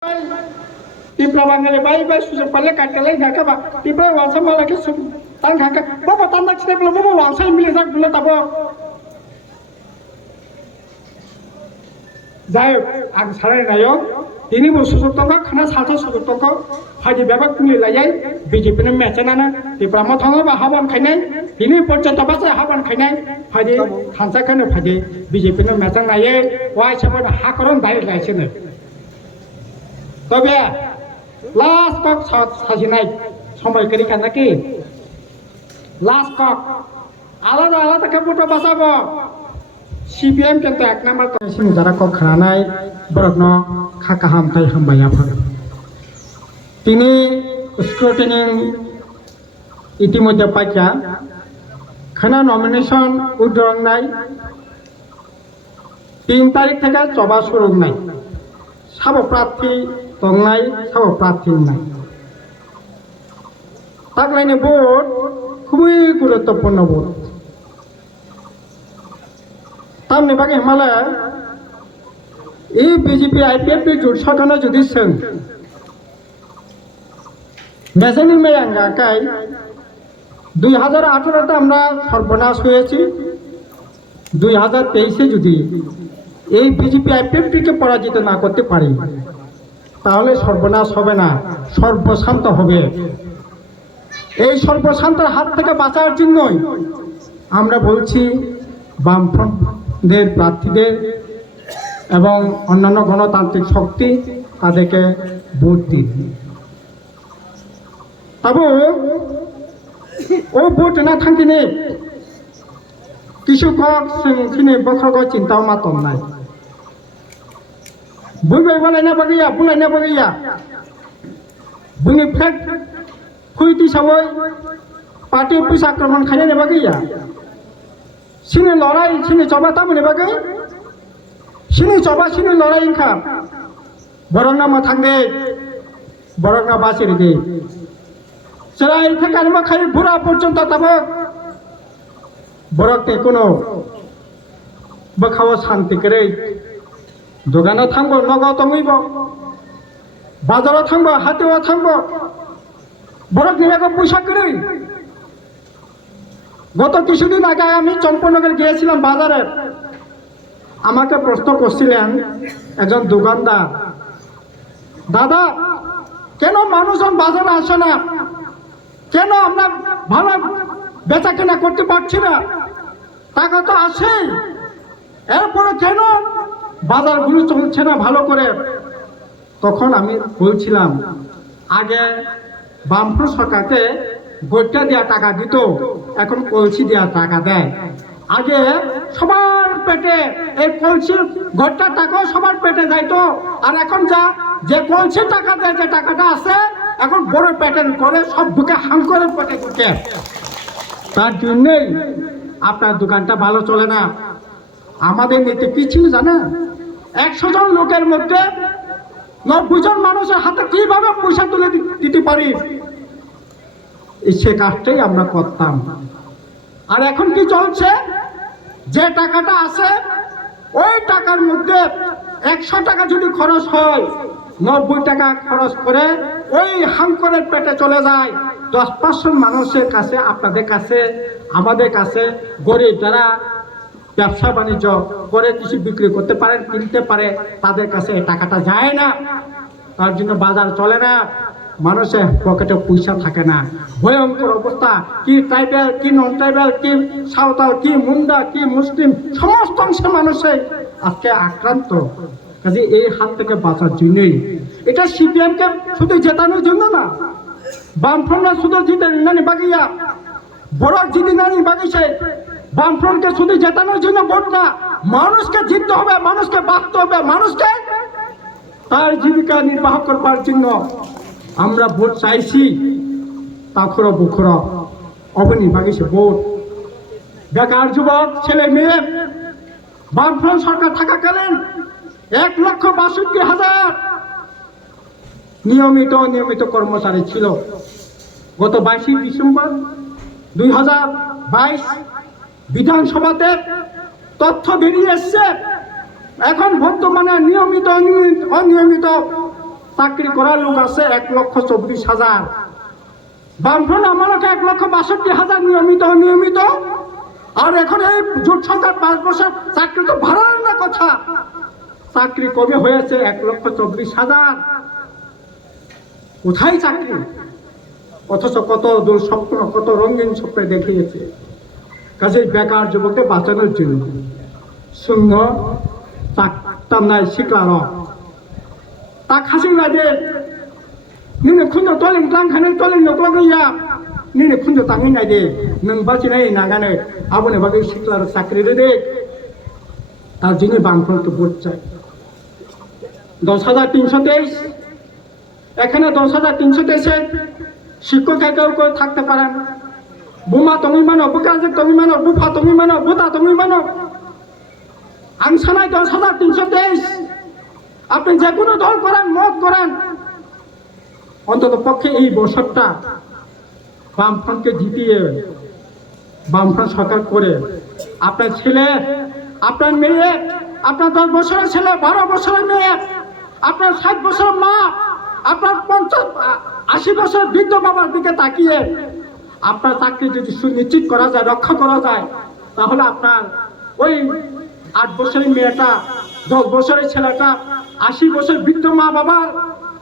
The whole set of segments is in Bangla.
Tipra bangale bai bai susu pale katale ngaka ba tipra wasa mala ke su tan ngaka baba tan dak step lo baba wasa mile sak bulo tabo jai ag sarai nayo ini bo susu tongka khana sato susu tongka haji babak kuli layai BJP ne mechana na tipra ma thanga ba haban khainai ini porjanta ba sa haban khainai haji thansa khane haji BJP ne mechang naye wai sabon hakaron dai laisene তবে লাস্ট কক সাজিনাই সময়কারী নাকি লাস্ট কক আলাদা আলাদা কাপড় বাঁচাবো সিপিএম কিন্তু এক নাম্বার তৈরি যারা কক খানাই বরগ্ন খাকা হামতাই হামবাইয়া ফাগে তিনি স্ক্রুটিনিং ইতিমধ্যে পাইকা খানা নমিনেশন উদ্রং নাই 3 তারিখ থেকে চবা শুরু নাই সাব প্রার্থী তংনাই সাব প্রার্থী নাই তাকলাইনি ভোট খুবই গুরুত্বপূর্ণ ভোট তামনি বাকি হিমালয় এই বিজেপি আইপিএফ জোট সরকার যদি সোং মেজানি মেয়াঙ্গাকাই 2018তে আমরা সর্বনাশ হয়েছি 2023-এ যদি এই বিজেপি আইপিএফকে পরাজিত না করতে পারি তাহলে সর্বনাশ হবে না সর্বশান্ত হবে এই সর্বশান্তের হাত থেকে বাঁচার জন্যই আমরা বলছি বামফ্রন্টের প্রার্থীদের এবং অন্যান্য গণতান্ত্রিক শক্তি তাদেরকে ভোট দিন তবে ও ভোট না থাকি কিছু বছর চিন্তাও মাতম নাই বুঝবে বলাইনা বাগিয়া বুলাইনা বাগিয়া বুনি ফ্লেক খুইতি সবাই পার্টি অফিস আক্রমণ খাইনে বাগিয়া সিনে লড়াই সিনে চবা তামনে বাগৈ সিনে চবা সিনে লড়াই ইনখা বরংনা মা থাকবে বরংনা বাসির দে সেরাই থেকে মা খাই বুড়া পর্যন্ত তাবক বরকতে কোনো বখাও শান্তি করে দোকানে থাকবো নগদ তঙ্গইব বাজারে থাকবো হাতেও থাকবো বরক নিয়ে পয়সা করে গত কিছুদিন আগে আমি চম্পনগর গিয়েছিলাম বাজারে আমাকে প্রশ্ন করছিলেন একজন দোকানদার দাদা কেন মানুষজন বাজারে আসে না কেন আমরা ভালো বেচা কেনা করতে পারছি না টাকা তো আসে এরপরে কেন বাজারগুলো চলছে না ভালো করে তখন আমি বলছিলাম আগে বামফ্রন্ট সরকারকে গোটা দেওয়া টাকা দিত এখন কলসি দেওয়া টাকা দেয় আগে সবার পেটে এই কলসির গোটা টাকাও সবার পেটে যাইতো আর এখন যে কলসির টাকা দেয় যে টাকাটা আছে এখন বড় পেটের করে সব ঢুকে হাম করে পেটে ঢুকে তার জন্যই আপনার দোকানটা ভালো চলে না আমাদের নীতি কি ছিল জানেন 100 জন লোকের মধ্যে 90 জন মানুষের হাতে কিভাবে পয়সা তুলে দিতে পারি সে কাজটাই আমরা করতাম আর এখন কি চলছে যে টাকাটা আছে ওই টাকার মধ্যে 100 টাকা যদি খরচ হয় 90 টাকা খরচ করে ওই হাম করে পেটে চলে যায় 10% মানুষের কাছে আপনাদের কাছে আমাদের কাছে গরিব যারা ব্যবসা বাণিজ্য করে কিছু বিক্রি করতে পারেন কিনতে পারে তাদের কাছে এই টাকাটা যায় না তার জন্য বাজার চলে না মানুষের পকেটে পয়সা থাকে না ভয়ঙ্কর অবস্থা কি ট্রাইবেল কি নন ট্রাইবেল কি সাঁওতাল কি মুন্ডা কি মুসলিম সমস্ত অংশের মানুষের আজকে আক্রান্ত কাজে এই হাত থেকে বাঁচার জন্যই এটা সিপিএমকে শুধু জেতানোর জন্য না বামফ্রন্ট শুধু জিতে নানি বাগিয়া বড় জিতে নানি বাগিয়েছে বামফ্রন্টকে শুধু জেতানোর জন্য ভোট না মানুষকে জিততে হবে মানুষকে বাঁচতে হবে মানুষকে তার জীবিকা নির্বাহ করবার জন্য আমরা ভোট চাইছি তাখর বুখর অবনি বাগিয়েছে ভোট বেকার যুবক ছেলে মেয়ে বামফ্রন্ট সরকার থাকাকালীন 1,62,000 নিয়মিত কর্মচারী ছিল গত 22 ডিসেম্বর 2022 বিধানসভাতে তথ্য বেরিয়ে এসছে এখন বর্তমানে নিয়মিত অনিয়মিত চাকরি করার লোক আছে 1,24,000। বামফ্রন্ট আমলকে 1,62,000 নিয়মিত। আর এখন এই জোট সরকার 5 বছর চাকরি তো বাড়ানোর না কথা, চাকরি কমে হয়েছে 1,24,000। কোথায় চাকরি? অথচ কত দূর স্বপ্ন, কত রঙিন স্বপ্ন দেখিয়েছে। কাজেই বেকার যুবককে বাঁচানোর জন্য শূন্য চাকতাম নাই শিখলার তা খাসি বাদে নিনে খুঁজো তলেন টাংখানে তলেন নকলগইয়া নিনে খুঁজো তাঙি নাই দে নং বাঁচিনাই নাগানে আবনে বাকি শিখলার চাকরি দে। তার জন্য বামফ্রন্টকে ভোট চাই। 10,323 এখানে 10,323 শিক্ষক কেউ থাকতে পারেন। বোমা তুমি মানো, বুকাজে তুমি মানো, বুফা তুমি মানো, বুতা তুমি মানো। আং সানাই 10,323। আপনি যে কোনো দল করেন, মত করেন, অন্তত পক্ষে এই বছরটা বামফ্রন্টকে জিতিয়ে বামফ্রন্ট সরকার করে আপনার ছেলে, আপনার মেয়ে, আপনার 10 বছরের ছেলে, 12 বছরের মেয়ে, আপনার 60 বছরের মা, আপনার 80 বছরের বৃদ্ধ বাবার দিকে তাকিয়ে আপনার চাকরি যদি সুনিশ্চিত করা যায়, রক্ষা করা যায়, তাহলে আপনার ওই 8 বছরের মেয়েটা, 10 বছরের ছেলেটা, 80 বছরের বৃদ্ধ মা বাবার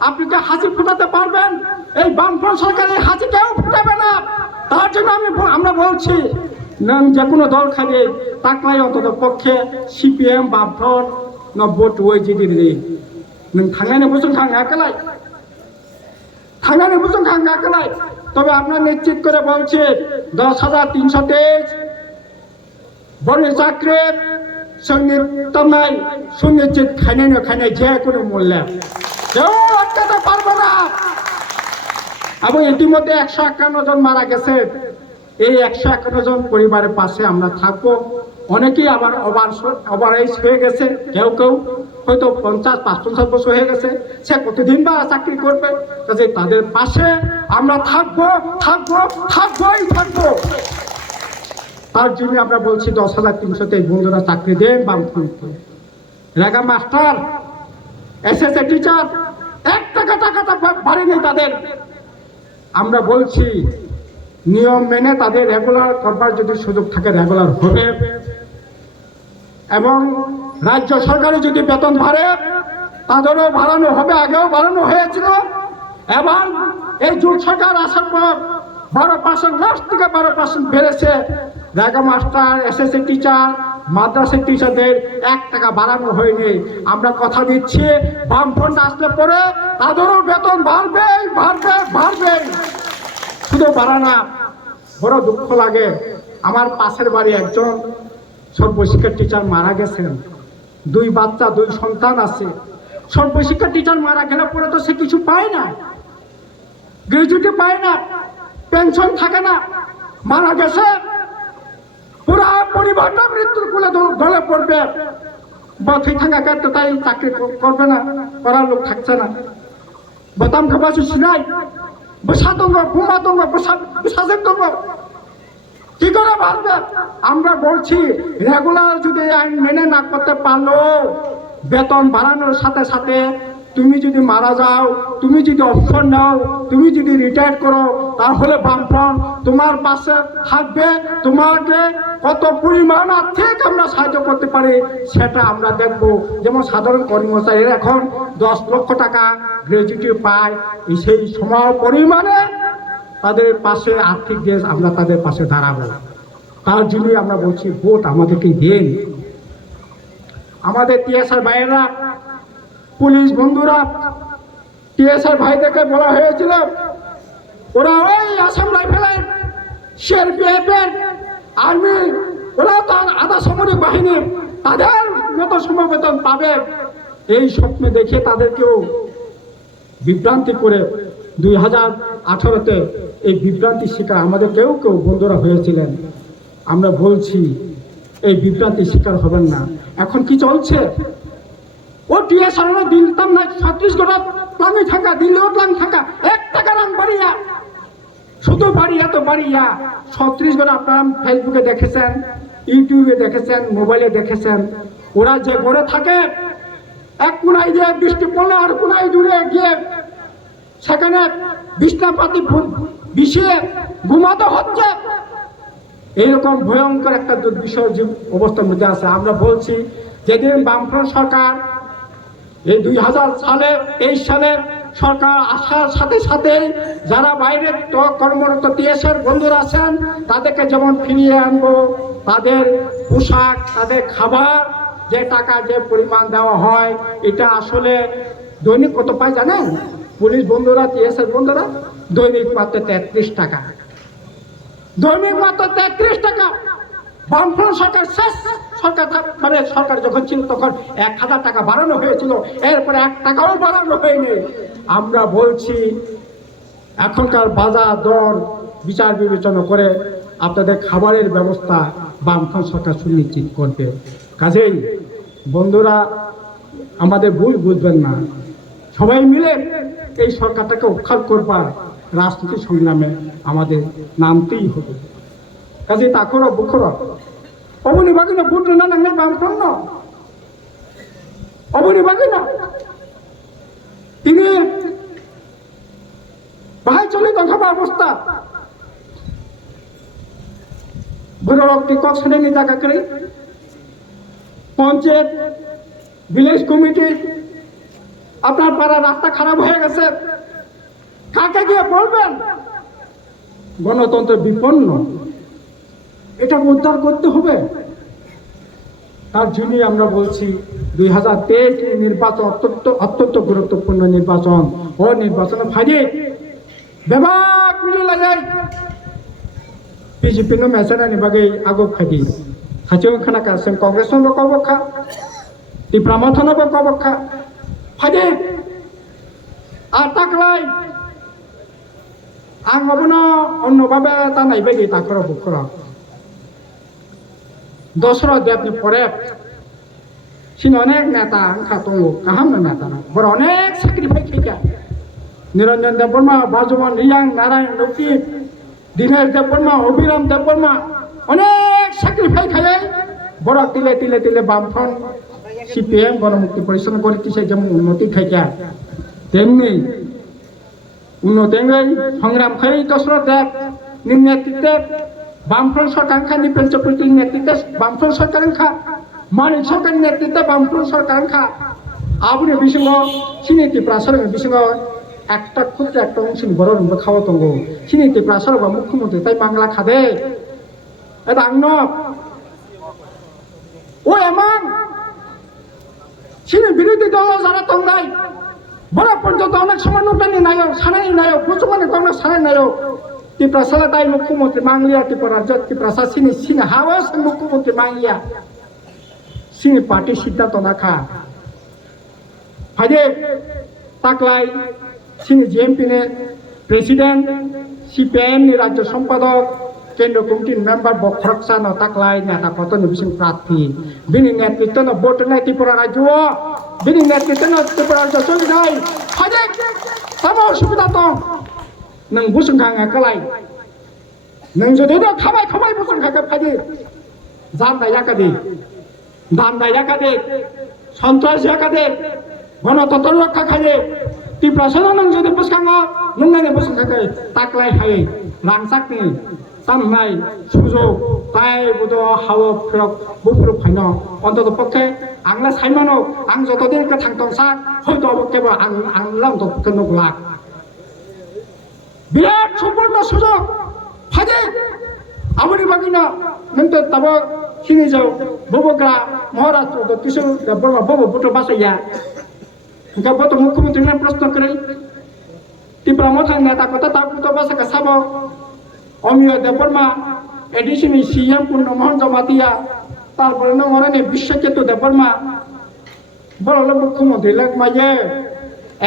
আপনি কি হাসি ফোটাতে পারবেন? এই বামফ্রন্ট সরকারের হাসি কেউ ফুটাবে না। তার জন্য আমরা বলছি যে কোনো দল খালি তাকলাই অন্তত পক্ষে সিপিএম বামফ্রন্ট ভোট ওই যদি থাঙ্গানে বুঝুন খাঙ্গাকেলাই খাঙ্গাকেলাই। তবে আপনার নিশ্চিত করে বলছে 10,323 বড় চাকরি সুনিশ্চিত খানে যে কোনো মূল্যে কেউ আটকাতে পারবে না। এবং ইতিমধ্যে 151 জন মারা গেছে। এই 151 জন পরিবারের পাশে আমরা থাকবো। অনেকেই আবার ওভারএজ হয়ে গেছে, কেউ হয়তো 50-55 বছর হয়ে গেছে, সে কতদিন বা চাকরি করবে। কাজে তাদের পাশে আমরা থাকবো। তার জন্য আমরা বলছি 10,323 বন্ধুরা চাকরি দেন বামফ্রন্টকে। রেগা মাস্টার, এসএসএ টিচার 1 টাকাটা বাড়েনি তাদের। আমরা বলছি নিয়ম মেনে তাদের রেগুলার করবার যদি সুযোগ থাকে রেগুলার হবে। এবং রাজ্য সরকারের যদি বেতন বাড়ে তাদেরও বাড়ানো হবে, আগেও বাড়ানো হয়েছিল। এবং এই জোট সরকার আসার পর 12% লাস্ট থেকে 12% বেড়েছে। রেগা মাস্টার, এসএসসি টিচার, মাদ্রাসা টিচারদের 1 টাকা বাড়ানো হয়নি। আমরা কথা দিচ্ছি বামফ্রন্ট আসলে পরে তাদেরও বেতন বাড়বে। শুধু বাড়া না, বড় দুঃখ লাগে। আমার পাশের বাড়ি একজন সর্বশিক্ষা টিচার মারা গেছেন। 2 বাচ্চা, 2 সন্তান আছে। সর্বশিক্ষা টিচার মারা গেলে পরে তো সে কিছু পায় না, গ্র্যাজুইটি পায় না, পেনশন থাকে না। মারা গেছে, পুরা পরিবারটা মৃত্যুর কোলে গলে পড়বে। বাকি থাকা ক্ষেত্রে তাই চাকরি করবে না, করার লোক থাকছে না। বতাম খাবাসি সিনাই বসাতঙ্গ, ঘুমাতঙ্গ, বসাতঙ্গ কি করে বাড়বে? আমরা বলছি রেগুলার যদি আইন মেনে না করতে পারলো, বেতন বাড়ানোর সাথে সাথে তুমি যদি মারা যাও, তুমি যদি অবসর নাও, তুমি যদি রিটায়ার করো, তাহলে বামফ্রন্ট তোমার পাশে থাকবে। তোমাকে কত পরিমাণ আর্থিক আমরা সাহায্য করতে পারি সেটা আমরা দেখব। যেমন সাধারণ কর্মচারীরা এখন 10 লক্ষ টাকা গ্র্যাজুইটি পায়, সেই সময় পরিমাণে তাদের পাশে আর্থিক দেশ আমরা তাদের পাশে দাঁড়াবো। তার জন্যই আমরা বলছি ভোট আমাদেরকে দেন। আমাদের টিএসআর ভাইয়েরা, পুলিশ বন্ধুরা, টিএসআর ভাইদেরকে বলা হয়েছিল ওরা ওই আসাম রাইফেলের, সিআরপিএফের, আর্মি, ওরা তার আধা সামরিক বাহিনী, তাদের মতো সমবেতন পাবে এই স্বপ্ন দেখে তাদেরকেও বিভ্রান্তি করে 2018-তে এই বিভ্রান্তির শিকার আমাদের কেউ বন্ধুরা হয়েছিলেন। আমরা বলছি এই বিভ্রান্তির শিকার হবেন না। এখন কি চলছে? ও টিএসআর দিতাম না, ছত্রিশগড় প্লাঙে থাকা, দিল্লিও প্লাং থাকা, 1 টাকা রান বাড়িয়া, শুধু বাড়িয়া। ছত্রিশগড় আপনারা ফেসবুকে দেখেছেন, ইউটিউবে দেখেছেন, মোবাইলে দেখেছেন। ওরা যে গড়ে থাকে এক কোনায় গিয়ে বৃষ্টি পড়লে আর কোনায় দূরে গিয়ে সেখানে বিছনাপাতি বিছিয়ে ঘুমাতে হচ্ছে। এইরকম ভয়ঙ্কর একটা দুর্বিষহ অবস্থার মধ্যে আছে। আমরা বলছি যেদিন বামফ্রন্ট সরকার এই 2023 সালে সরকার আসার সাথে সাথে যারা বাইরে কর্মরত টিএসএর বন্ধুরা আছেন তাদেরকে যেমন ফিরিয়ে আনবো, তাদের পোশাক, তাদের খাবার, যে টাকা যে পরিমাণ দেওয়া হয়, এটা আসলে দৈনিক কত পায় জানেন? পুলিশ বন্ধুরা, টিএসএর বন্ধুরা দৈনিক মাত্র 33 টাকা, দৈনিক মাত্র 33 টাকা। বামফ্রন্ট সরকার শেষ সরকার মানে সরকার যখন ছিল তখন 1000 টাকা বাড়ানো হয়েছিল, এরপরে 1 টাকাও বাড়ানো হয়নি। আমরা বলছি এখনকার বাজার দর বিচার বিবেচনা করে আপনাদের খাবারের ব্যবস্থা বামফ্রন্ট সরকার সুনিশ্চিত করবে। কাজেই বন্ধুরা আমাদের ভুল বুঝবেন না, সবাই মিলে এই সরকারটাকে উৎখাত করবার রাজনীতি সংগ্রামে আমাদের নামতেই হবে। কাজেই তাকর বুখর অবনি বাগিনা বুঝলো না নাঙ্গে বামফ্রন্ট অবনি বাগিনা তিনি বাহাই চলে তথা অবস্থা বুড়ি কক্সনে জায়গা করে পঞ্চায়েত ভিলেজ কমিটি আপনার পাড়া রাস্তা খারাপ হয়ে গেছে, কাকে গিয়ে বলবেন? গণতন্ত্র বিপন্ন, এটা উদ্ধার করতে হবে। তার জন্যই আমরা বলছি 2023 নির্বাচন অত্যন্ত গুরুত্বপূর্ণ নির্বাচন। ও নির্বাচন ফাইদে বেবাক মিলে যায় বিজেপি মেসেনানি বাকি আগো ফাইদে খাচিও খানা কাছেন কংগ্রেস কবক্ষা ত্রিপুরামথন কবক্ষা ফাইদে আর তাকলাই आं अबनो अन्नभावे तानाय बायदि ताखर बुखर दसरा देबनि परे सिन अनेक नेता आंखा दङ गाहाम नेता बर अनेक सेक्रिफाइस खायखा निरंजन देबबर्मा बाजुमन रियां नारायण लौकी दिनेश देबबर्मा अभिराम देबबर्मा अनेक सेक्रिफाइस खायै बर तिले तिले तिले बामफ्रन्ट सीपीएम गणमुक्ति परिषद गरितिसे जेमन उन्नति खायखा तेमनि उन्नतेंगै संग्राम खाई दसरा देब निम नेतृत्वे बामफ्रन्ट सरकार खा निपेन चक्रवर्ती नेतृत्वे बामफ्रन्ट सरकार खा मानिक सरकार नेतृत्वे बामफ्रन्ट सरकार खा आबुनि बिसिङाव सिनिति प्रासर बिसिङाव একটা ক্ষুদ্র একটা অংশ বড় রূপে খাওয়া দङ सिनिति प्रासर बा मुख्यमंत्री ताई बांग्ला खादे এটা আংন ও এমন সিনি বিরোধী দল যারা দংলাই বড় পর্যন্ত অনেক সময় নোটানি নায়ক সানাই নায়ক বসমানে কংগ্রেস সানাই নায়ক ত্রিপুরা তাই মুখ্যমন্ত্রী মাংলিয়া ত্রিপুরা রাজ্য ত্রিপুরা সিনি সিনি হাওয়াস মুখ্যমন্ত্রী মাংলিয়া সিনি পার্টি সিদ্ধান্ত নাখা ফাইদে তাকলাই সিনি জিএমপি নে প্রেসিডেন্ট সিপিআইএম नि राज्य সম্পাদক केंद्र कमिटी मेंबर बखरकसान ताकलाई नेता कतन बिसिं प्रार्थी बिनि नेतृत्व भोट नै त्रिपुरा राज्य बिनि नेतृत्व त्रिपुरा राज्य सोलिनाय फाइदे तम असुबिदा दं नों बुसुंखाङा कलाय नों जुदि खाबाय खाबाय बुसुंखाखौ फाइदे जाननाय जाखादे दाननाय जाखादे सन्त्रास जाखादे गणतन्त्र रक्षा खादे त्रिपुरा सोलो नों जुदि बुसखाङो नों नायनो बुसुंखाखौ ताकलाय हाय रांसाकनि तामनाय सुजुग ताई बुद हाव फिरक बुफुर फाइन अन्तत पक्षे आंला साइमानो आं जतदिन के थांतंसा हयतो अबकेबो आं लाम तो नुगला बिराट सम्पूर्ण सुजुग फादे आबुनि बागिना नंतर तब सिनि जाव बबग्रा महाराष्ट्र तो किशोर बर्मा बब बुट बासैया उनका बत मुख्यमंत्री ने प्रश्न करे त्रिपुरा मथा नेता कथा ता बुट बासका साबो अमिय देबबर्मा एडिशनल सीएम पूर्णमोहन जमातिया तारपरे नंगरने विश्वकेतु देबबर्मा बरल मुख्यमंत्री लाग माये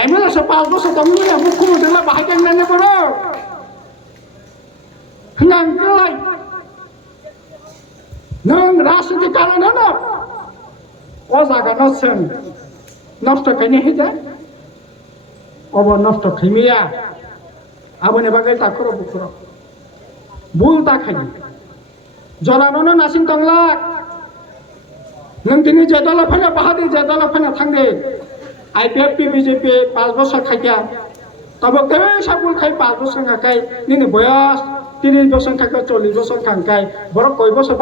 एमएलए से 5 बছর दंनि मुख्यमंत्री ला बाहायके नाने बरो नांगलाय नों राजनीति कारण न ओ जागा नसन नष्ट खायने हेजा अब नष्ट खैमिया आबने बागै ताखर बुखर बुल ताखायो जलानो नासिं तंला नों दिनै जे दला फैना बाहादि जे दला फैना थांदे IPFP BJP 5 বছর খাইয়া তবে কেউ সাবুল খাই 5 বছর খাই নিনি বয়স 30 বছর খাইকে 40 বছর খাই বড় কয় বছর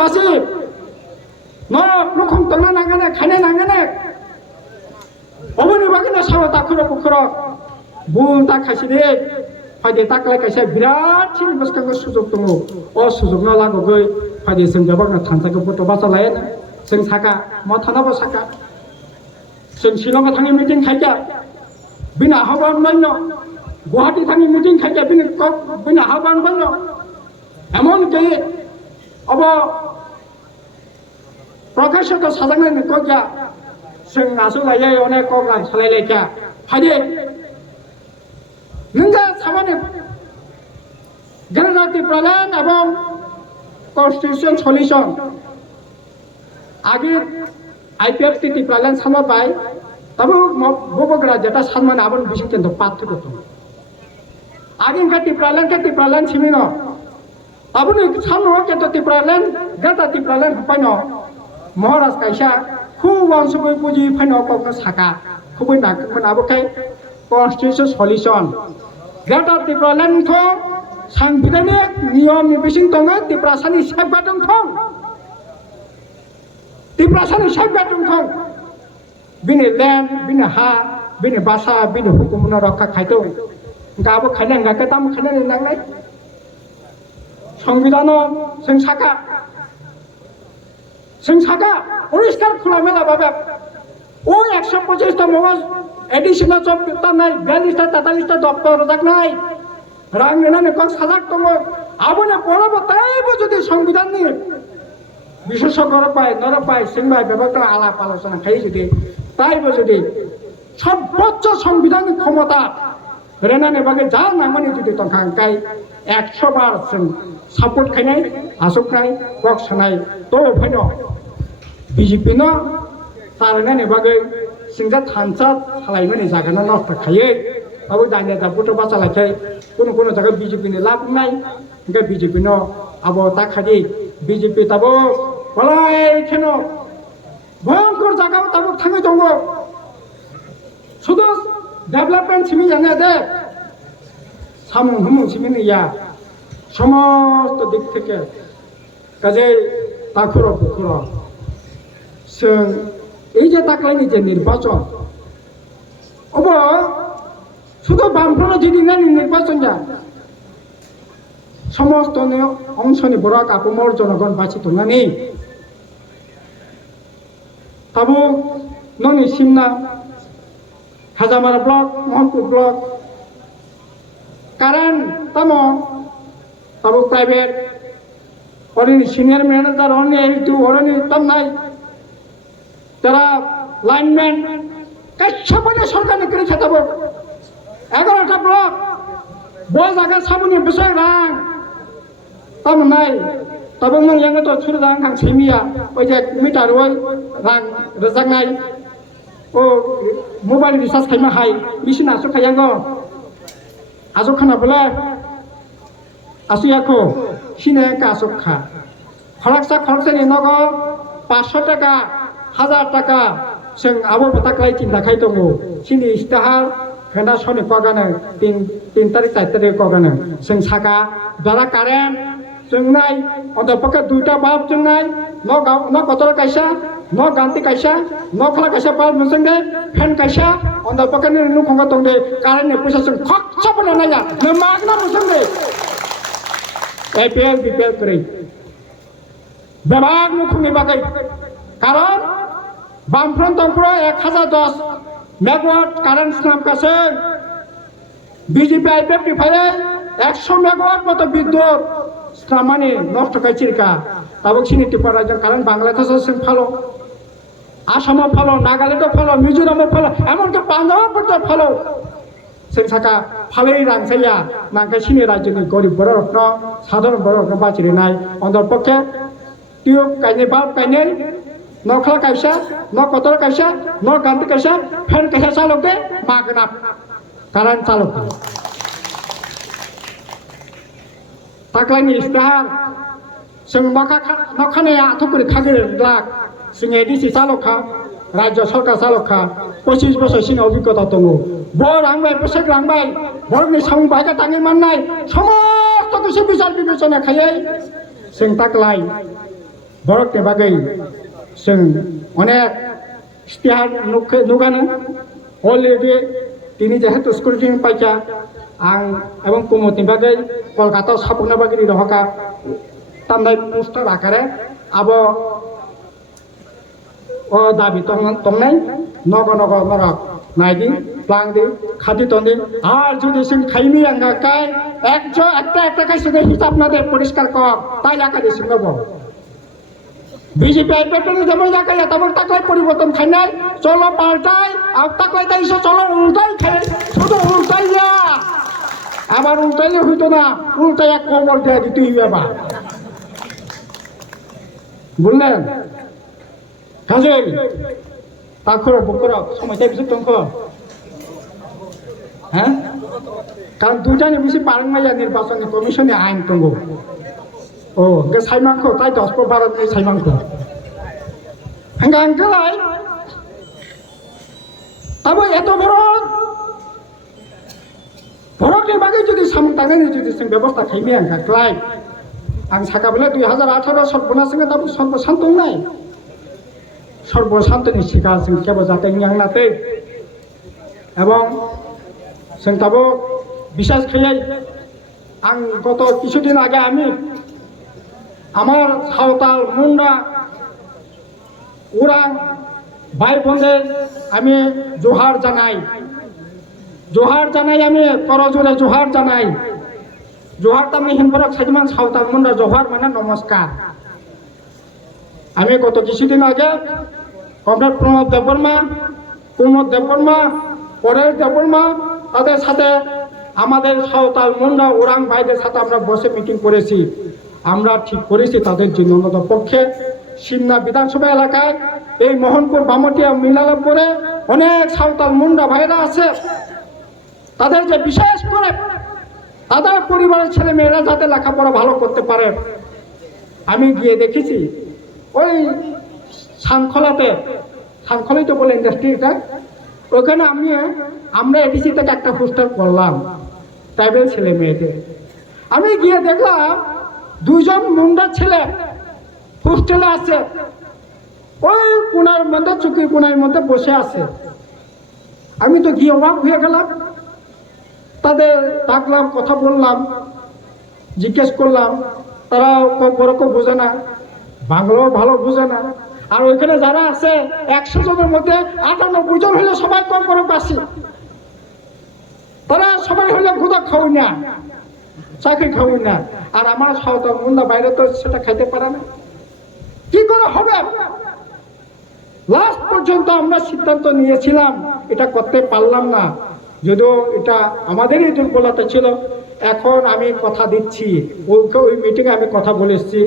বাঁচে নখম তংনা নাঙ্গানে খাইনে নাঙ্গানে অবনি বাগিনা সাবা তাকুর পুকুর বুল তা খাইছে দে ফাইদে তাকলাই কাইছে বিরাट थिन बसखांगो सुजुग दङ अ सुजुग न लागोगै फाइदे जों जाबागना थानसाखौ फट' बासा लायानो जों साका मा थानाबो साका जों शिलंआव थाङि मिटिं खाइया बिना हाबान बायन गुवाहाटी थाङि मिटिं खाइया बिना हाबान बायन एमन के अब प्रकाशक साजांनाय कया जों आसु लायै अनेक कग्राम सालायलायखा फाइदे नोंगा सामाने जनजाति प्रधान एवं कन्स्टिट्यूशन सल्यूशन आगे IPFP प्रधान सामबाय तब बबग्रा जेटा सामान आबन बिसिं केंद्र पार्थक्य दं आगे गति प्रधान सिमिनो आबुनि सामनो केंद्र प्रधान गति प्रधान फाइनो महाराज काइसा खुवान सुबुं पुजि फाइनो कक साका खुबै नाकमोन आबोखाय कन्स्टिट्यूशन सल्यूशन गटा प्रधान खौ सांबिधानिक नियम बिसिं दङ तिप्रासानि सेफगार्ड दं तिप्रासानि सेफगार्ड दं बिनि लेन्ड बिनि हा बिनि भाषा बिनि हुकुमनो रक्षा खायदों गाबो खायनां गाके दाम खायनां नांनाय संविधान जों साका परिष्कार खुलामेला बाबा ओ 125 टा मगज एडिशनल जब तानाय 42 टा 43 टा दप्तर जागनाय रां एनानै कक साजाक दङ आबोने परबतायबो जुदि संविधाननि विशेषज्ञर पाय नर पाय सिंबाय बेबायदि आलाप आलोचना खायो जुदि ताइबो जुदि सर्वोच्च संविधानिक क्षमता रेनानै बागै जा नांगौनि जुदि दंखांखाय 100 बार जों सापर्ट खायनाय आसुखाय कक सानाय तो फैनो BJP न तारनानै बागै सिंजा थानसा सालायमोनि जागाना नष्ट खायो अब दानिया जाबुथ' बासा लायखाय কোনো জায়গায় BJP नि लाभ নাই इनका BJP न अब ताखादि BJP ताबो बलाय केन भयंकर जागाव ताबो थाङै दङ শুধু डेभलपमेन्ट सिमि जाने दे सामुं हुमुं सिमिनि या समस्त दिक থেকে কাজে তাকুর পুকুর जों এই যে তাকলাইনি যে নির্বাচন अब শুধু বামফ্রন্ট জিদিনানি নির্বাচন যা সমস্ত অংশনি বড় কাপমর জনগণ বাঁচি দंनानै তাবো ননি সিমনা Hezamara block Mohanpur block current তামো তাবো প্রাইভেট অরনি সিনিয়র ম্যানেজার অরনি একটু অরনি তামনাই তারা লাইনম্যান কাচ্ছাপনে সরকারনি করেছে তাবো 11টা ব্লক বয় জায়গা সামনে বিষয় রাং তামনাই তাবো মন यांगो तो सुरदां खां सेमिया ओइ जे मिटार ओइ रां रजांनाय ओ मोबाइल रिचार्ज खायमा हाय बिसिना आसु खायांगो आसु खाना बोले आसुयाखो सिने का आसु खा खरकसानि नगो 500 টাকা 1000 টাকা जों आबो बताखाय चिन्ता खाय दङ सिनि इस्ताहार फेना सनि कगानो 3 तारिख 4 तारिख कगानो जों साका दारा कारेन्ट जोंनाय अदपका 2टा बाल्ब जोंनाय न कतरा कायसा न गान्ति कायसा न खला कायसा बाल्ब मोसंगे फेन कायसा अदपकानि नुखंगा दंदे कारेन्टनि फैसा जों खक्साबो नाया न मागना मोसंगे APL BPL करै बेबाग नुखंनि बागै कारण बामफ्रन्ट दंफ्रो 1010 मेगावाट कारेन्ट नामकासे BJP IPFP फाय 100 मेगावाट मतो विद्युत स्ट्रामानि नष्ट खायचिरका ताबो सिनि टिपाराजों कारेन्ट बांग्लादेशआव जों फालो आसामाव फालो नागालेन्डआव फालो मिजोरामाव फालो एमनकि पान्जाबआव फालो जों साका फालै रांसाया नांखाय सिनि राज्योनि गरिब बर'रत्न साधारण बर'रत्न बाचिरिनाय अन्धर पक्षे टिउब गायनाय बाल्ब गायनाय नखला कायसा न कतरा कायसा न गान्ति कायसा फेन कायसा चालकदे मागना कारेन्ट चालक ताकलायनि इस्ताहार जों माखा नखानाया आथुकुरि खागिर लाख जों एडिसि चालका রাজ্য সরকার চালকা 25 বছর সিনে অভিজ্ঞতা দङ বর রাंबाय बोसोर रांबाय बरनि सामुं बायगा ताङै माननाय समस्त কিছু বিচার বিবেচনা खायै जों ताकलाय बरकनि बागै जों अनेक इस्तिहार नुगानो अलरेडि তিনি যেহেতু স্কুটিং পাইছা आं এবং कुमुदनि बागै कलकाता सापनो बागै रहका तामनाय पोस्टार आकारे आबो ओ दाबि तंनाय नग नग नरक नायदि प्लांदि खादि तंदि আর যদি সিং খাইমি আঙ্গাকাই একটা একটা কাছে হিসাব না দে পরিষ্কার কর তাই লাগাদি সিং নব বিজেপি আইপিএফের যেমন জায়গায় তেমন টাকায় পরিবর্তন খাই নাই চলো পাল্টাই আর টাকায় তাইছো চলো উল্টাই খাই শুধু উল্টাই যা আবার উল্টাইলে হইতো না উল্টাই এক কবর দেয় দিতেই ব্যাপার বললেন কাজেই তারপরে বকর সময়টা বেশি টঙ্ক হ্যাঁ কারণ দুইটানি বেশি পারেন নির্বাচনী কমিশনে আইন দङ ও সাইমাंखौ তাই 10-12 সাইমাंखौ হাঙ্গাঙ্গলাই তবে এত বড় বড়কে বাকি যদি সামতাঙ্গানি যদি जों ব্যবস্থা খাইমি আঙ্গাক্লাই आं साकाबले 2018 सर्बनासंगे दाबो सर्बशान्त नाय सर्बशान्तनि सिगां जों केबो जाते नांनाते এবং जों दाबो বিশ্বাস खायै आं गत কিছুদিন আগে আমি আমার সাঁওতাল মুন্ডা উরাং ভাই বোনদের আমি জোহার জানাই আমি করজোরে জোহার জানাই জোহার তামনি হিমফরক সাইমান সাঁওতাল মুন্ডা জোহার মানে নমস্কার আমি গত কিছুদিন আগে কমরেড প্রণব দেববর্মা কুমোদ দেববর্মা পরেশ দেববর্মা তাদের সাথে আমাদের সাঁওতাল মুন্ডা ওরাং ভাইদের সাথে আমরা বসে মিটিং করেছি আমরা ঠিক করেছি তাদের জন্য অন্তত পক্ষে সিমনা বিধানসভা এলাকায় এই মোহনপুর বামটিয়া মিলালপুরে অনেক সাঁওতাল মুন্ডা ভাইরা আছে তাদের যে বিশেষ করে তাদের পরিবারের ছেলে মেয়েরা যাতে লেখাপড়া ভালো করতে পারে আমি গিয়ে দেখেছি ওই সানখলাই তো বলে ইন্ডাস্ট্রিটা ওখানে আমরা এডিসি থেকে একটা পোস্টার করলাম ট্রাইবেল ছেলে মেয়েদের আমি গিয়ে দেখলাম দুইজন মুন্ডা ছেলে হোস্টেলে আছে ওই কোনার মধ্যে চুকির কোনার মধ্যে বসে আছে আমি তো গিয়ে অবাক হয়ে গেলাম তাদের ডাকলাম কথা বললাম জিজ্ঞেস করলাম তারা বড় বোঝে না বাংলাও ভালো বোঝে না আর ওইখানে যারা আছে 100 জনের মধ্যে 98 জন হলে সবাই কম করে বাসি তারা সবাই হলে গুদা খাওয়াই না চাকরি খাওয়াই না আর আমার সাঁওতাল মুন্ডা বাইরে তো সেটা খাইতে পারে না কি করে হবে লাস্ট পর্যন্ত আমরা সিদ্ধান্ত নিয়েছিলাম এটা করতে পারলাম না যদিও এটা আমাদেরই দুর্বলতা ছিল এখন আমি কথা দিচ্ছি ওই মিটিংয়ে আমি কথা বলেছি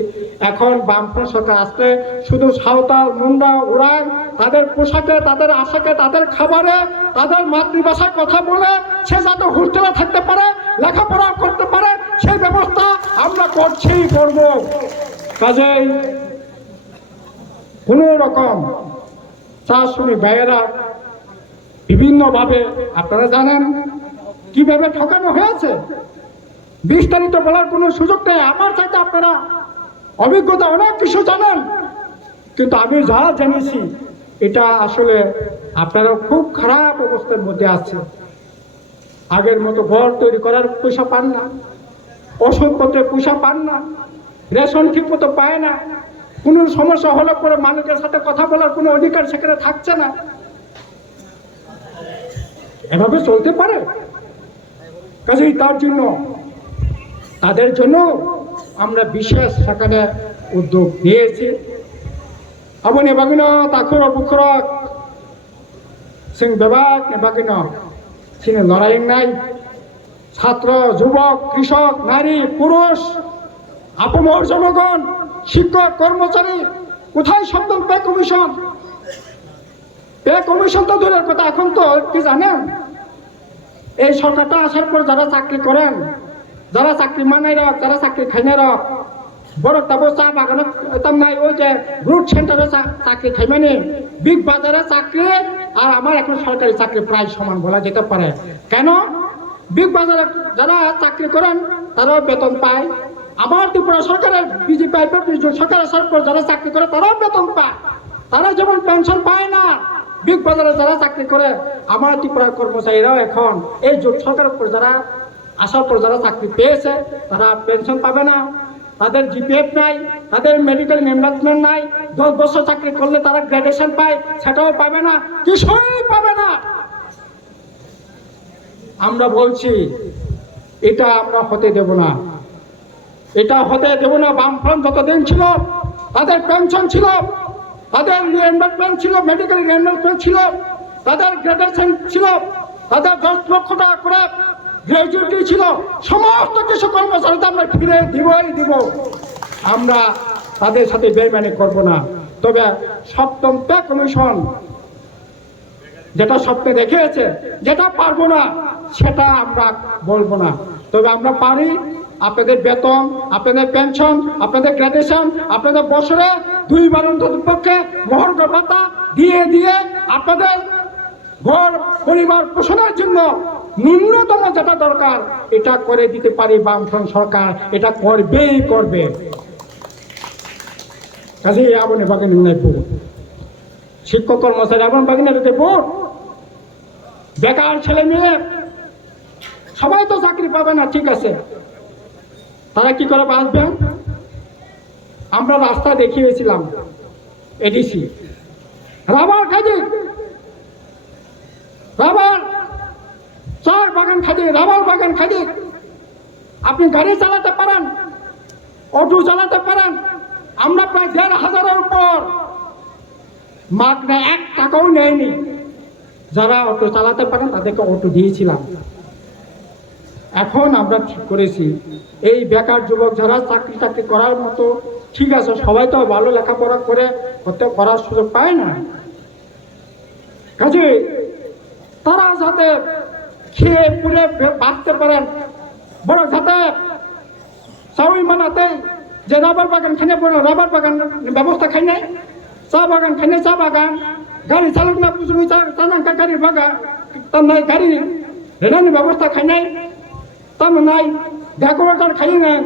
এখন বামফ্রন্ট সরকার আসলে শুধু সাঁওতাল মুন্ডা ওরাং তাদের পোশাকে তাদের আশাকে তাদের খাবারে তাদের মাতৃভাষায় কথা বলে সে যাতে হোস্টেলে থাকতে পারে লেখাপড়া করতে পারে সেই ব্যবস্থা আমরা করব কাজেই কোনো রকম চাষুনি ভাইয়েরা বিভিন্নভাবে আপনারা জানেন কিভাবে ঠকানো হয়েছে বিস্তারিত বলার কোনো সুযোগ নেই আমার চাইতে আপনারা অভিজ্ঞতা অনেক কিছু জানেন কিন্তু আমি যা জেনেছি এটা আসলে আপনারা খুব খারাপ অবস্থার মধ্যে আছে আগের মতো ঘর তৈরি করার পয়সা পান না ওষুধপত্রের পয়সা পান না রেশন ঠিক মতো পায় না কোনো সমস্যা হলে পরে মালিকের সাথে কথা বলার কোনো অধিকার সেখানে থাকছে না এভাবে চলতে পারে কাজেই তাদের জন্য আমরা বিশেষ সেখানে উদ্যোগ নিয়েছি আবনে বাগিনো তাখর বুখরক সিং বেবাক বাগিনো সিনে লড়াই নাই ছাত্র যুবক কৃষক নারী পুরুষ আপমর জনগণ শিক্ষক কর্মচারী কোথায় শব্দ পে কমিশন তো দূরের কথা এখন তো কি জানেন এই সরকারটা আসার পর যারা চাকরি করেন যারা চাকরি মানাই রাখ যারা চাকরি খাইনে রাখ বড় তাবো চা বাগানত নাই ওই যে গ্রুপ সেন্টারে চাকরি খাইমানি বিগ বাজারে চাকরি আর আমার এখন সরকারি চাকরি প্রায় সমান বলা যেতে পারে। কেন? বিগ বাজারে যারা চাকরি করেন তারাও বেতন পায়, আমার ত্রিপুরা সরকারের বিজেপি সরকারের সরকার যারা চাকরি করে তারাও বেতন পায়, তারা যেমন পেনশন পায় না। বিগ বাজারে যারা চাকরি করে আমার ত্রিপুরার কর্মচারীরাও এখন এই জোট সরকারের উপর যারা আসার পর যারা চাকরি পেয়েছে তারা পেনশন পাবে না, তাদের জিপিএফ নাই, তাদের মেডিকেল এমপ্লয়মেন্ট নাই, 10 বছর চাকরি করলে তারা গ্র্যাজুয়েশন পায় সেটাও পাবে না, কিছুই পাবে না। আমরা বলছি এটা আমরা হতে দেব না, এটা হতে দেব না। বামফ্রন্ট যতদিন ছিল তাদের পেনশন ছিল, তাদের রিএম্বার্সমেন্ট ছিল, মেডিকেল রিএম্বার্সমেন্ট ছিল, তাদের গ্র্যাজুয়েশন ছিল, তাদের 10 লক্ষ টাকা করে গ্র্যাজুয়েটি ছিল, সমস্ত কিছু কর্মচারীদের আমরা ফিরে দিবই দিব। আমরা তাদের সাথে বেইমানি করব না। তবে সপ্তম পে কমিশন যেটা স্বপ্নে দেখিয়েছে, যেটা পারবো না সেটা আমরা বলবো না। তবে আমরা পারি আপনাদের বেতন, আপনাদের পেনশন, আপনাদের গ্র্যাজুয়েশন, আপনাদের বছরে 2 বার অন্ততপক্ষে মহার্ঘ ভাতা দিয়ে আপনাদের ঘর পরিবার পোষণের জন্য ন্যূনতম যেটা দরকার এটা করে দিতে পারি। বামফ্রন্ট সরকার এটা করবেই করবে। কাজে আপনি বাগানে নেব, শিক্ষক কর্মচারী আপন বাগানে দেব, বেকার ছেলে মেয়ে সবাই তো চাকরি পাবে না, ঠিক আছে, তারা কি করে বাঁচবেন? আমরা রাস্তা দেখিয়েছিলাম এডিসি রাবার খাজি, রাবার চা বাগান খাজি, রাবার বাগান খাজি। আপনি গাড়ি চালাতে পারেন, অটো চালাতে পারেন। আমরা প্রায় 1,500-এর উপর মাগনা 1 টাকাও নেয়নি। যারা অটো চালাতে পারেন তাদেরকে অটো দিয়েছিলাম। এখন আমরা ঠিক করেছি এই বেকার যুবক যারা চাকরি করার মতো, ঠিক আছে, সবাই তো ভালো লেখাপড়া করে করার সুযোগ পায় না, কাজে তারা যাতে খেয়ে পুরে বাঁচতে পারেন, বড় যাতে চাউল বানাতে যে রাবার বাগান খাইনে বড় রাবার বাগান ব্যবস্থা খাই নাই, চা বাগান খাইনে চা বাগান, গাড়ি চালক না তুমি চালাঙ্কা গাড়ির বাগান তার নাই, গাড়ি রেনানি ব্যবস্থা খাই নাই, তার নাই ডেকোরেটর খাই নাই,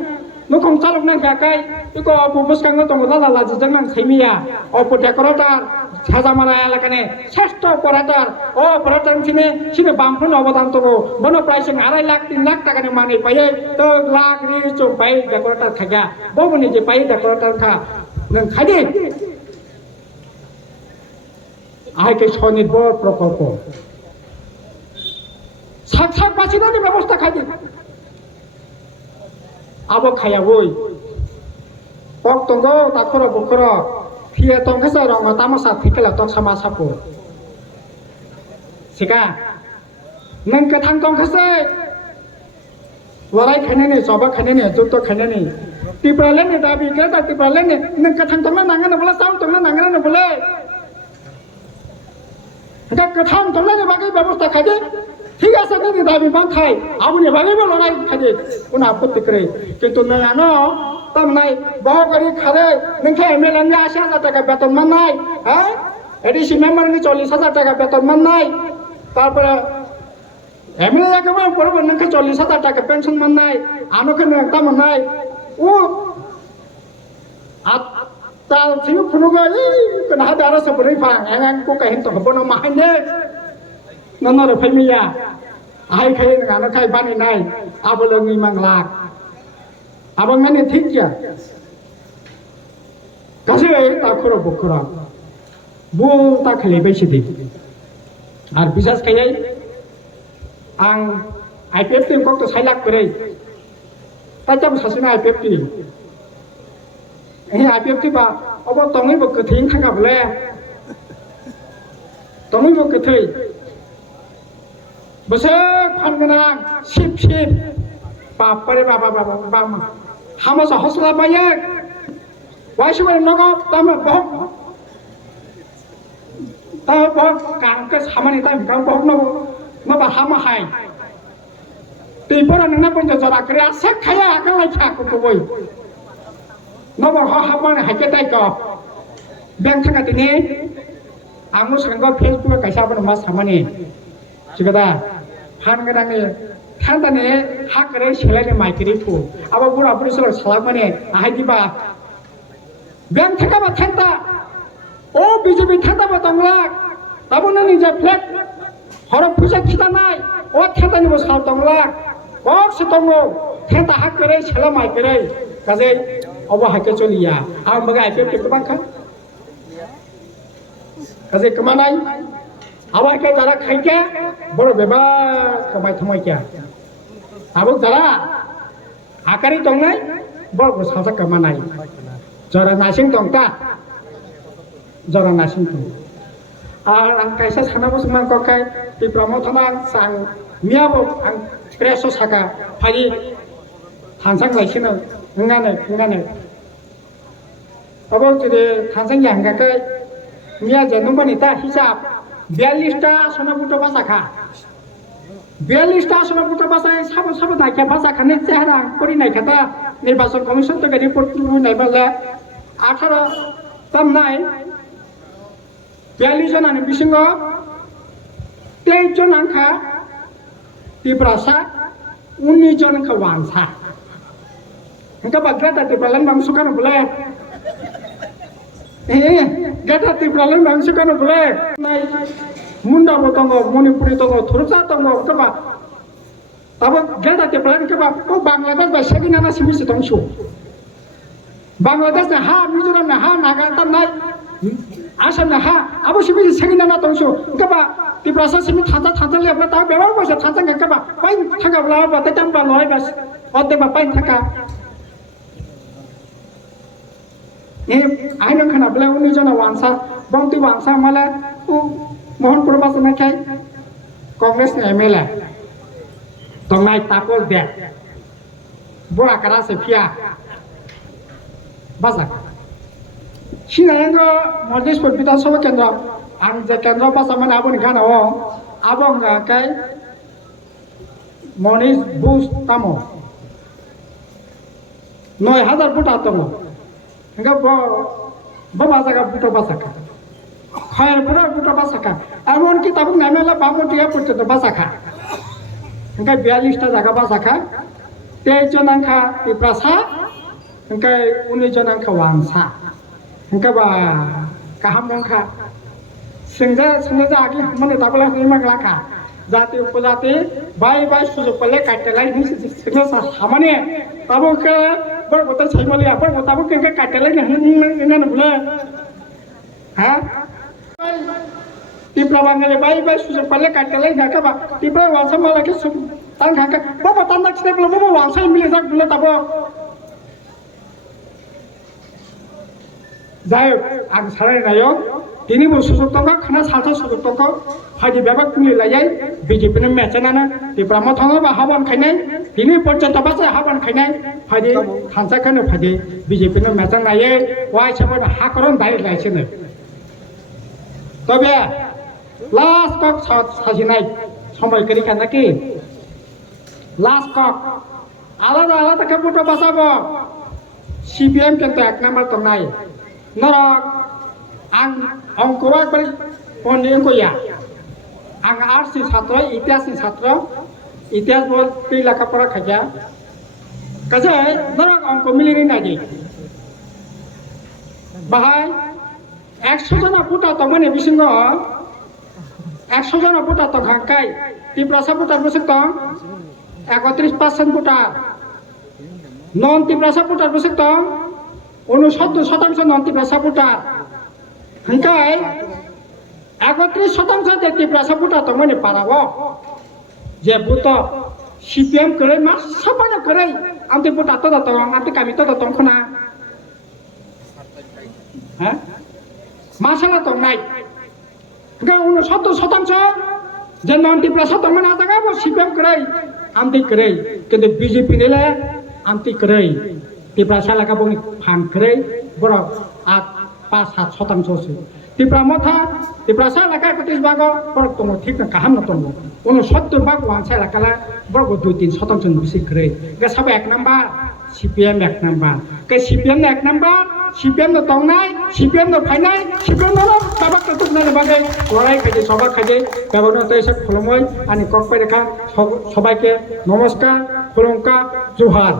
নখন চালক না গাকাই ইকো অপু বসকাঙ্গ তো দালা লাজিজों নাं सैमिया অপু ডেকোরেটর সাজামারা এলাকানে শ্রেষ্ঠ অপারেটর অপারেটর সিনে বামফ্রন্ট অবদান তবো বনো প্রায় 2.5 লাখ 3 লাখ টাকাनि माने पाए तो लाख रि चों पाए डेकोरेटर थागा बबनि जे पाए डेकोरेटर खा नों खादि आइके स्वनिर्भर प्रकल्प साक बासिनानि व्यवस्था खादि आबो खाया बय पक तंगो ताखर बखर फिए तंगसा रंग तामासा फिकेला तक sama sapo सिका नों गोथां तंगसे वराय खायनानै जबा खायनानै जुत खायनानै टिप्रालेनि दाबि ग्रेटा टिप्रालेनि नों गोथां तंना नांगोन बोला साउ तंना नांगोन बोले दा गोथां तंनानि बागै व्यवस्था खादि ঠিক আছে যদি দাবি বাঁধাই আপনি ভাবিব লড়াই খাদে কোন আপত্তি করে কিন্তু নয়ানো তম নাই বহকারী খারে নংখে এমএলএ নি 80,000 টাকা বেতন মাননাই হ্যাঁ এডিসি মেম্বার নি 40,000 টাকা বেতন মাননাই তারপরে এমএলএ একেবারে পড়ব নংখে 40,000 টাকা পেনশন মাননাই আনোকে নংতা মাননাই ও তাল সিউ ফুনুগো এই কোন হাতে আরো সবরই ফাং এং কো কাহিন তো হবনো মাহাইনে ननर फैमिया आइ खाय गाना खाय बानि नाय आबलंगि मांगलाक आबंगानि ठीक क्या गासै ताखर बखर बु ता खालि बैसिदि आर बिसास खाय आं आइपिएफटि कक्त साइलाक करे ताजाम सासिना आइपिएफटि ए आइपिएफटि बा अब तंगै बो कथैन थांगा बले तंगै बो कथै बसे फानगोना सिप बापरे बाबा बाबा बाबा हामसा हसला बाये वाइसुबे नगो तम बहक ता बहक कांके सामानि ता गाव बहक नगो माबा हामा हाय दैफोरा नोंना बन्द जरा करे आसे खाया आगलाय खाखौ गय नबो हामानि हाके ताइक बेंक थांगा दिने आंबो सांगो फेसबुक कैसा बन मा सामाने सिगदा फान गदाने थांदाने हाकरे सेलायने माइकरि फु आबा बुरा बुरि सोल सालामाने आहाय दिबा बेंक थाकाबा थांदा ओ बीजेपी थांदाबा दंला ताबुनो निजा फ्लेट हरफ फैसा खिथानाय ओ थांदानिबो साव दंला बक्स दंगो थांदा हाकरे सेला माइकरे गाजै अब हाके चलिया आं बगा आइपे टेकबांखा गाजै कमानाय आवा के जारा खाइके बड़ बेबा कमाय थमाय क्या आबो जारा आकारि दंनाय बड़ साजा कमानाय जरा नासिं दंता जरा नासिं दं आं कैसा सानाबो समान कखाय बिप्रम थमा सां मियाबो आं प्रेसो साका फारि थांसां लाइसिनो ngane अब जुदि थांसां यांगाखै मिया जेनुमनि ता हिसाब 42टा आसना बुट बासाखा 42टा आसना बुट बासाय साबो साबो नायखा बासाखाने चेहरा करि नायखाता निर्वाचन कमिशन तो रिपोर्ट नायबाला 18 तामनाय 42 जनानि बिसिङाव 23 जन आंखा तिब्रासा 19 जन आंखा वांसा Engkau bagai tadi pelan bangsukan boleh. Gata ti pelan bangsukan boleh. Nai munda botongo, Manipuri tongo, Thurusa tongo, kaba. Tapi gata ti pelan kaba. Oh Bangladesh bahasa kita nasi misi tongsu. Bangladesh ha, Mizoram ha, Naga tam nai. Asam ha, abu si misi kita nasi tongsu. Kaba ti proses simi thata lihat tahu berapa bahasa thata kaba. Pain thaka berapa? Tetap baloi bas. Ote pain thaka. आइनो खानाब्ला उन्नि जना वांसा बंति वांसा माला मोहन प्रभासन खाय कांग्रेस एमएलए तंनाय तापल दे बुरा करा से फिया बाजा सिनायंगो मधेशपुर विधानसभा केंद्र आं जे केंद्र बासामान आबोनि गानाव आबंग खाय मनीष बुस तामो 9000 बुटा तंगो Enggak bawa zakat buta basaka. Khair pura buta basaka. Amon kita pun namanya bawa dia buta basaka. Enggak 42 ta zakat basaka. 23 jon angka di prasa. Enggak 19 jon angka wangsa. Enggak ba kaham angka. Senja lagi mana tak boleh terima kelaka. Jati upajati bayi susu pelek katelai ni senja samane. Tahu ke berbuat saya malah apa berbuat ke katelai ni boleh. Ha? Tipe bangal bayi susu pelek katelai nak apa? Tipe wangsa malah ke tang kakak. Bapak tanda kita belum bapak wangsa milih sak boleh tahu. Jaya, aku sarai nayo. Ini susu tongkak, karena satu susu tongkak. Haji bebek pilih layai, BJP ni macam mana? Di Pramod Thangga bahawan kainan, ini porcent apa saja hawan kainan. Haji hansakan haji BJP ni macam layai, wah siapa dah hakaran dari layai sini. Tapi last kok sahaja naik, sampai kiri kan lagi. Last kok, ala tak kebutuhan bahasa bo. CPM kita ek number ternai, narak, ang kuat balik ponding ko ya. Ang arts ni छात्र इतिहास ni छात्र इतिहास बहुत कई लाख पढ़ा खजा कजा है नरक अंक मिलनी ना जी बाहर 100 जना पुटा तो मैंने बिसिंगो 100 जना पुटा तो घाकाई तिप्रासा पुटा बसकता 31% पुटा नॉन तिप्रासा पुटा बसकता 69% नॉन तिप्रासा पुटा हंकाई 31% dari Tiprasa Buta to mane parawo je buta CPM kere mas sapanya kere anti buta to anti kami to khona ha masala to nai ga 69% je non Tiprasa to mane ata ga CPM kere anti kere কিন্তু BJP nile anti kere Tiprasa la ka boni phan kere boro 5-7% Tiprasa Tiprasa laka ketis bago porok tongo ঠিক না কাহাম না tongo ono 70 bag wangsa lakala borgo 2-3% বেশি করে গে সব এক নাম্বার CPM এক নাম্বার কে CPM এক number CPM no tongnai CPM no phainai CPM no babak tutuknai bagai লড়াই খাইছে সভা খাইছে ব্যবহার তো এসব ফলময় আমি কক পাই রেখা সবাইকে নমস্কার খুলুমকা জোহার।